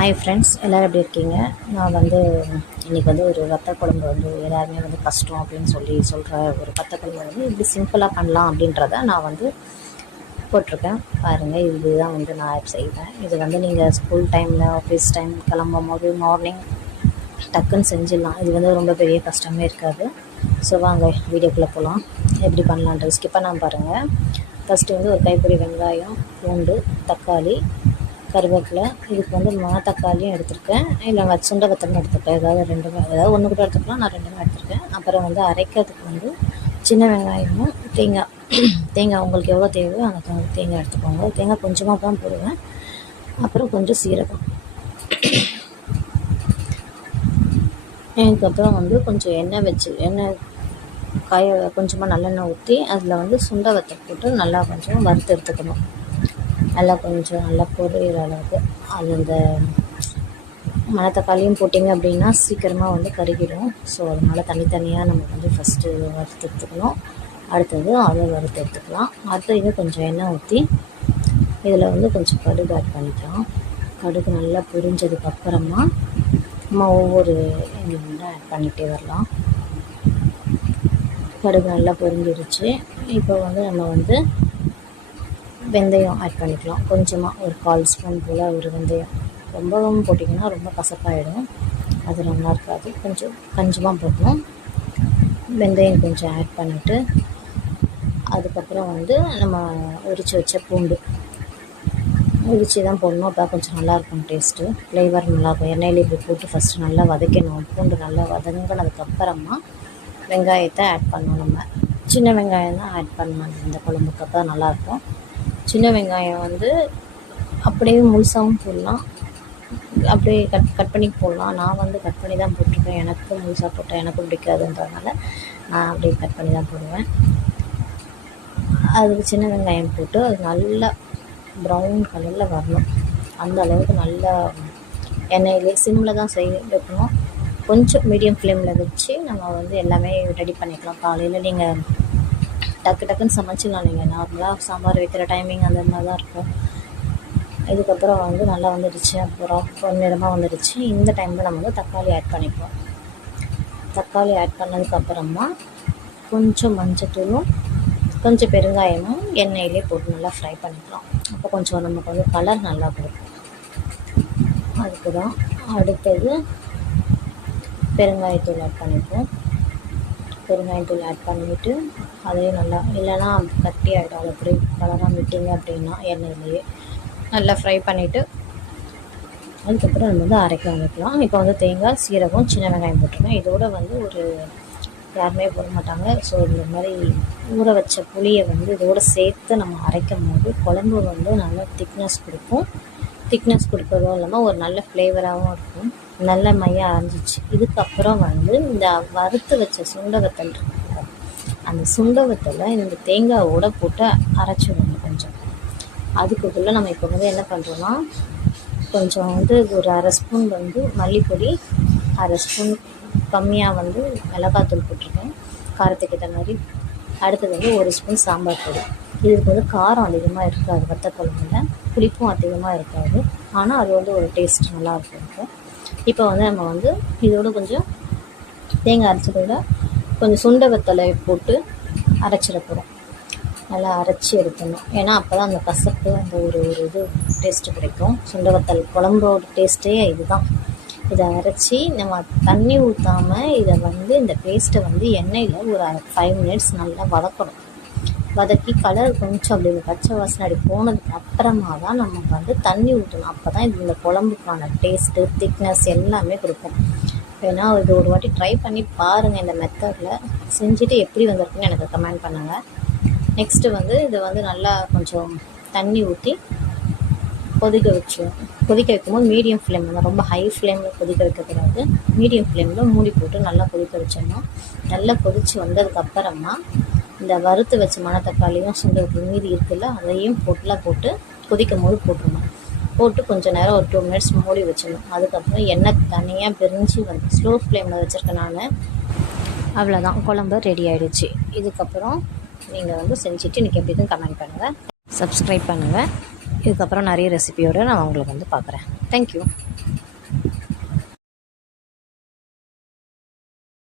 Hi friends, எல்லோரும் எப்படி இருக்கீங்க? நான் இன்றைக்கி ஒரு வத்த குழம்பு எல்லாருமே கஷ்டம் அப்படின்னு சொல்கிற ஒரு வத்த குழம்பு இப்படி சிம்பிளாக பண்ணலாம் அப்படின்றத நான் போட்டிருக்கேன். பாருங்கள், இதுதான் நான் செய்வேன். இது நீங்கள் ஸ்கூல் டைமில் ஆஃபீஸ் டைம் கிளம்பும் போது மார்னிங் டக்குன்னு செஞ்சிடலாம். இது ரொம்ப பெரிய கஷ்டமே இருக்காது. ஸோ வாங்க வீடியோக்குள்ளே போகலாம். எப்படி பண்ணலான்றது ஸ்கிப் பண்ணாமல் பாருங்கள். ஃபஸ்ட்டு ஒரு கைப்பிடி வெங்காயம், பூண்டு, தக்காளி, கருவேப்பிலை, இதுக்கு தக்காளியும் எடுத்திருக்கேன், இல்லை சுண்டை வத்தலும் எடுத்துருக்கேன். ஏதாவது ஒன்று கூட எடுத்துக்கலாம். நான் ரெண்டுமே எடுத்திருக்கேன். அப்புறம் அரைக்கிறதுக்கு சின்ன வெங்காயமும் தேங்காய் உங்களுக்கு எவ்வளோ தேவையோ அந்த தேங்காய் எடுத்துக்கோங்க. தேங்காய் கொஞ்சமாக தான் போடுவேன். அப்புறம் கொஞ்சம் சீரகம். இதுக்கப்புறம் கொஞ்சம் எண்ணெய் கொஞ்சமாக நல்லெண்ணெய் ஊற்றி அதில் சுண்டை வத்தல் போட்டு நல்லா கொஞ்சம் வறுத்து எடுத்துக்கணும். நல்லா பொரியிற அளவுக்கு. அது இந்த மணத்தக்காளியும் போட்டிங்க அப்படின்னா சீக்கிரமாக கருகிடும். ஸோ அதனால் தனித்தனியாக நம்ம ஃபஸ்ட்டு வறுத்து எடுத்துக்கணும். அடுத்தது அதை வறுத்து எடுத்துக்கலாம். அடுத்தது கொஞ்சம் எண்ணெய் ஊற்றி இதில் கொஞ்சம் கடுகு ஆட் பண்ணிக்கலாம். கடுகு நல்லா பொரிஞ்சதுக்கப்புறமா நம்ம ஒவ்வொரு எண்ணெய் ஆட் பண்ணிகிட்டே வரலாம். கடுகு நல்லா பொரிஞ்சிருச்சு. இப்போ நம்ம வெந்தயம் ஆட் பண்ணிக்கலாம். கொஞ்சமாக ஒரு 1/4 ஸ்பூன் போல் ஒரு வெந்தயம். ரொம்பவும் போட்டிங்கன்னா ரொம்ப கசப்பாயிடும், அது நல்லா இருக்காது. கொஞ்சமாக போடணும். வெந்தயம் கொஞ்சம் ஆட் பண்ணிவிட்டு அதுக்கப்புறம் நம்ம உரித்து வச்ச பூண்டு உரித்து தான் போடணும். அப்போ கொஞ்சம் நல்லாயிருக்கும், டேஸ்ட்டு ஃப்ளேவர் நல்லாயிருக்கும். எண்ணெயில் இப்படி போட்டு ஃபஸ்ட்டு நல்லா வதக்கணும். பூண்டு நல்லா வதங்கினதுக்கப்புறமா வெங்காயத்தை ஆட் பண்ணணும். நம்ம சின்ன வெங்காயம் தான் ஆட் பண்ணணும் இந்த குழம்புக்கு, அப்போ தான் நல்லாயிருக்கும். சின்ன வெங்காயம் அப்படியே முழுசாகவும் போடலாம், அப்படியே கட் பண்ணி போடலாம். நான் கட் பண்ணி தான் போட்டிருக்கேன். எனக்கு முழுசாக போட்டால் எனக்கு பிடிக்காதுன்றதுனால நான் அப்படியே கட் பண்ணி தான் போடுவேன். அதுக்கு சின்ன வெங்காயம் போட்டு அது நல்லா ப்ரௌன் கலரில் வரணும். அந்த அளவுக்கு நல்லா எண்ணெயிலே சிம்மில் தான் வைக்கணும். கொஞ்சம் மீடியம் ஃப்ளேமில் வச்சு நம்ம எல்லாமே ரெடி பண்ணிக்கலாம். காலையில் நீங்கள் டக்குன்னு சமைச்சிடலாம். நீங்கள் நார்மலாக சாம்பார் வைக்கிற டைமிங் அந்த மாதிரி தான் இருக்கும். இதுக்கப்புறம் நல்லா வந்துடுச்சு. அப்புறம் பொன்னிறமாக வந்துடுச்சு. இந்த டைமில் நம்ம தக்காளி ஆட் பண்ணிக்கலாம். தக்காளி ஆட் பண்ணதுக்கப்புறமா கொஞ்சம் மஞ்சத்தூளும் கொஞ்சம் பெருங்காயமும் எண்ணெயிலே போட்டு நல்லா ஃப்ரை பண்ணிக்கலாம். அப்போ கொஞ்சம் நமக்கு கலர் நல்லா கொடுக்கும். அதுக்கு தான் அடுத்தது பெருங்காயத்தூள் ஆட் பண்ணிப்போம். பெருங்காயத்தூள் ஆட் பண்ணிவிட்டு அதையும் நல்லா, இல்லைனா கட்டி ஆகிடும். அதை அப்படி கலராக விட்டிங்க அப்படின்னா எண்ணெயிலேயே நல்லா ஃப்ரை பண்ணிவிட்டு அதுக்கப்புறம் நம்ம அரைக்க ஆரம்பிக்கலாம். இப்போ தேங்காய், சீரகம், சின்ன வெங்காயம் போட்டுருக்கேன். இதோட ஒரு யாருமே போட மாட்டாங்க. ஸோ இந்த மாதிரி ஊற வச்ச புளியை இதோடு சேர்த்து நம்ம அரைக்கும் போது குழம்பு நல்லா திக்னஸ் கொடுக்கும். திக்னஸ் கொடுக்கறதும் இல்லாமல் ஒரு நல்ல ஃப்ளேவராகவும் இருக்கும். நல்ல மையாக அரைஞ்சிச்சு. இதுக்கப்புறம் இந்த வறுத்து வச்ச சுண்டை வத்தல் இருக்குல்ல, அந்த சுண்டை வத்தலை இந்த தேங்காயோடு போட்டு அரைச்சிடணும் கொஞ்சம். அதுக்குள்ளே நம்ம இப்போ என்ன பண்ணுறோன்னா கொஞ்சம் ஒரு அரை ஸ்பூன் மல்லிப்பொடி, அரை ஸ்பூன் கம்மியாக மிளகாத்தூள் போட்டிருக்கேன் காரத்துக்கு ஏற்ற மாதிரி. அடுத்தது 1 ஸ்பூன் சாம்பார் பொடி. இதுக்கு காரம் அதிகமாக இருக்காது, வத்த குழம்புல புளிப்பும் அதிகமாக இருக்காது. ஆனால் அது ஒரு டேஸ்ட் நல்லாயிருக்கும். இப்போ நம்ம இதோட கொஞ்சம் தேங்காய் அரைச்சதோட கொஞ்சம் சுண்டை வத்தலை போட்டு அரைச்சிட போகிறோம். நல்லா அரைச்சி எடுக்கணும். ஏன்னா அப்போ தான் அந்த கசப்பு அந்த ஒரு இது டேஸ்ட்டு கிடைக்கும். சுண்டை வத்தல் குழம்போட டேஸ்ட்டே இதுதான். இதை அரைச்சி நம்ம தண்ணி ஊற்றாமல் இதை இந்த பேஸ்ட்டை எண்ணெயில் ஒரு 5 மினிட்ஸ் நல்லா வதக்கணும். வதக்கி கலர் கொஞ்சம் அப்படி பச்சை வாசனை அப்படி போனதுக்கு அப்புறமா தான் நம்ம தண்ணி ஊற்றணும். அப்போ தான் இது இந்த குழம்புக்கான டேஸ்ட்டு, திக்னஸ் எல்லாமே கொடுக்கும். ஏன்னா இது ஒரு வாட்டி ட்ரை பண்ணி பாருங்கள். இந்த மெத்தடில் செஞ்சுட்டு எப்படி வந்திருக்குன்னு எனக்கு கமெண்ட் பண்ணுங்கள். நெக்ஸ்ட்டு இது நல்லா கொஞ்சம் தண்ணி ஊற்றி கொதிக்க வைக்கும்போது மீடியம் ஃப்ளேமில், ரொம்ப ஹை ஃப்ளேமில் கொதிக்க வைக்கக்கூடாது. மீடியம் ஃப்ளேமில் மூடி போட்டு நல்லா கொதிக்க வச்சிடணும். நல்லா கொதித்து வந்ததுக்கப்புறமா இந்த வறுத்து வச்ச மணத்தக்காளியும் சுண்டை மீதி இருக்குல்ல, அதையும் போட்டு கொதிக்கும் போது போட்டுடணும். போட்டு கொஞ்சம் நேரம் ஒரு 2 மினிட்ஸ் மூடி வச்சிடணும். அதுக்கப்புறம் எண்ணெய் தனியாக பிரிஞ்சு ஸ்லோ ஃப்ளேமில் வச்சுருக்கேன் நான். அவ்வளோதான், குழம்பு ரெடி ஆகிடுச்சு. இதுக்கப்புறம் நீங்கள் செஞ்சுட்டு எனக்கு எப்படி இருக்குன்னு கமெண்ட் பண்ணுங்கள், சப்ஸ்கிரைப் பண்ணுங்கள். இதுக்கப்புறம் நிறைய ரெசிபியோடு நான் உங்களுக்கு பார்க்குறேன். தேங்க்யூ.